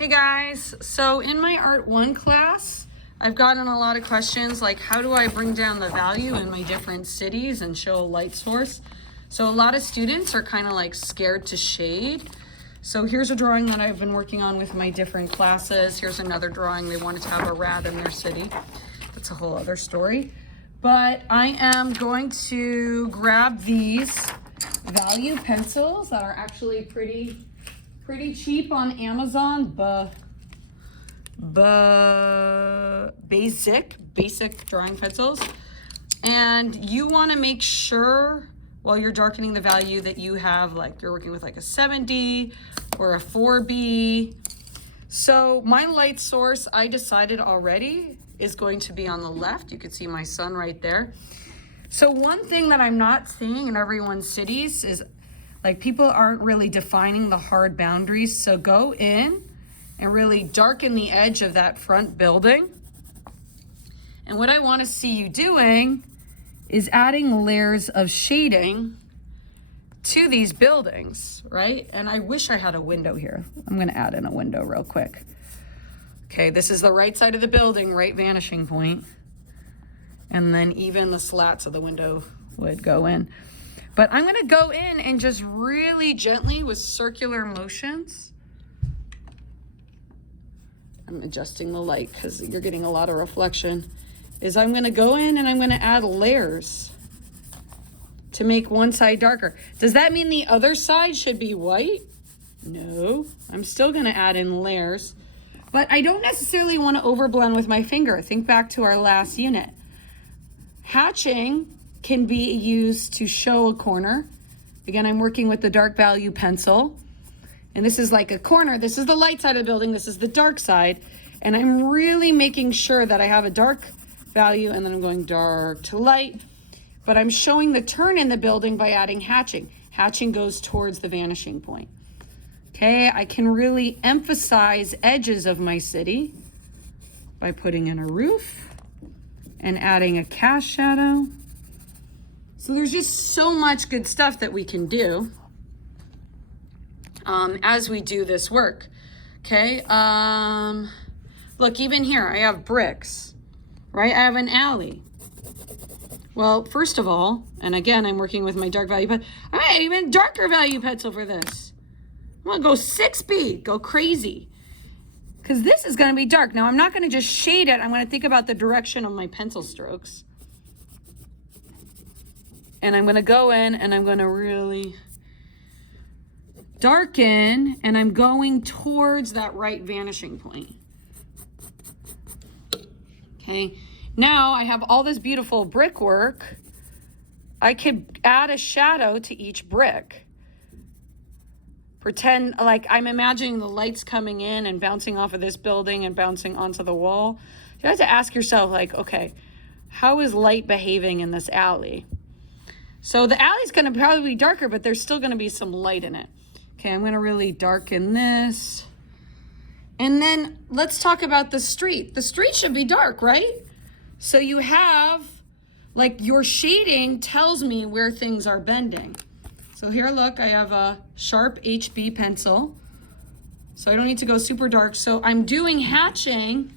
Hey guys, so in my Art 1 class, I've gotten a lot of questions like how do I bring down the value in my different cities and show a light source? So a lot of students are kind of like scared to shade. So here's a drawing that I've been working on with my different classes. Here's another drawing. They wanted to have a rat in their city. That's a whole other story. But I am going to grab these value pencils that are actually pretty cheap on Amazon, basic drawing pencils. And you want to make sure while you're darkening the value that you have, like, you're working with like a 7D or a 4B. So my light source, I decided already, is going to be on the left. You can see my sun right there. So one thing that I'm not seeing in everyone's cities is like people aren't really defining the hard boundaries. So go in and really darken the edge of that front building. And what I want to see you doing is adding layers of shading to these buildings, right? And I wish I had a window here. I'm going to add in a window real quick. Okay, this is the right side of the building, right vanishing point. And then even the slats of the window would go in. But I'm gonna go in and just really gently with circular motions. I'm adjusting the light because you're getting a lot of reflection. I'm gonna go in and I'm gonna add layers to make one side darker. Does that mean the other side should be white? No, I'm still gonna add in layers. But I don't necessarily want to overblend with my finger. Think back to our last unit. Hatching can be used to show a corner. Again, I'm working with the dark value pencil. And this is like a corner. This is the light side of the building. This is the dark side. And I'm really making sure that I have a dark value and then I'm going dark to light. But I'm showing the turn in the building by adding hatching. Hatching goes towards the vanishing point. Okay, I can really emphasize edges of my city by putting in a roof and adding a cast shadow. So there's just so much good stuff that we can do as we do this work. Okay, look, even here, I have bricks, right? I have an alley. Well, first of all, and again, I'm working with my dark value pencil. I have even darker value pencil for this. I'm gonna go 6B, go crazy. Because this is gonna be dark. Now I'm not gonna just shade it, I'm gonna think about the direction of my pencil strokes. And I'm gonna go in and I'm gonna really darken and I'm going towards that right vanishing point. Okay, now I have all this beautiful brickwork. I could add a shadow to each brick. Pretend like I'm imagining the lights coming in and bouncing off of this building and bouncing onto the wall. You have to ask yourself, like, okay, how is light behaving in this alley? So the alley's gonna probably be darker, but there's still gonna be some light in it. Okay, I'm gonna really darken this. And then let's talk about the street. The street should be dark, right? So you have, like, your shading tells me where things are bending. So here, look, I have a sharp HB pencil. So I don't need to go super dark. So I'm doing hatching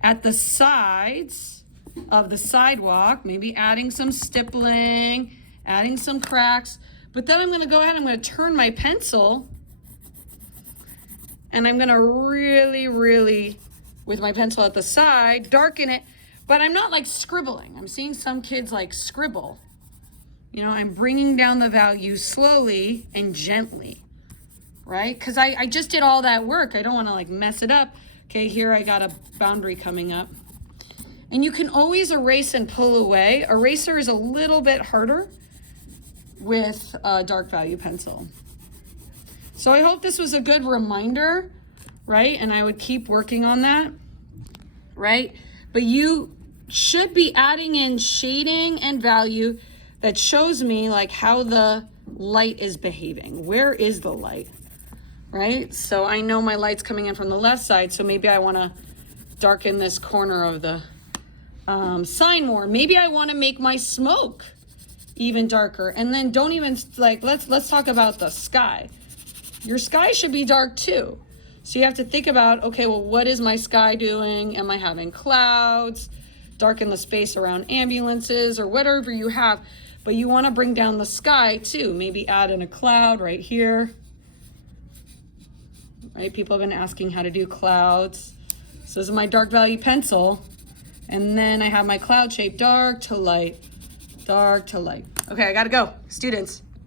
at the sides of the sidewalk, maybe adding some stippling, adding some cracks. But then I'm gonna go ahead, I'm gonna turn my pencil and I'm gonna really, with my pencil at the side, darken it. But I'm not like scribbling. I'm seeing some kids like scribble. You know, I'm bringing down the value slowly and gently, right? Because I just did all that work. I don't want to like mess it up. Okay, here I got a boundary coming up. And you can always erase and pull away. Eraser is a little bit harder with a dark value pencil. So I hope this was a good reminder, right? And I would keep working on that, right? But you should be adding in shading and value that shows me like how the light is behaving. Where is the light, right? So I know my light's coming in from the left side, so maybe I wanna darken this corner of the sign more. Maybe I wanna make my smoke even darker. And then don't even, like, let's talk about the sky. Your sky should be dark too. So you have to think about, okay, well, what is my sky doing? Am I having clouds? Darken the space around ambulances or whatever you have. But you want to bring down the sky too. Maybe add in a cloud right here. Right? People have been asking how to do clouds. So this is my dark value pencil. And then I have my cloud shape, dark to light, dark to light. Okay, I gotta go. Students.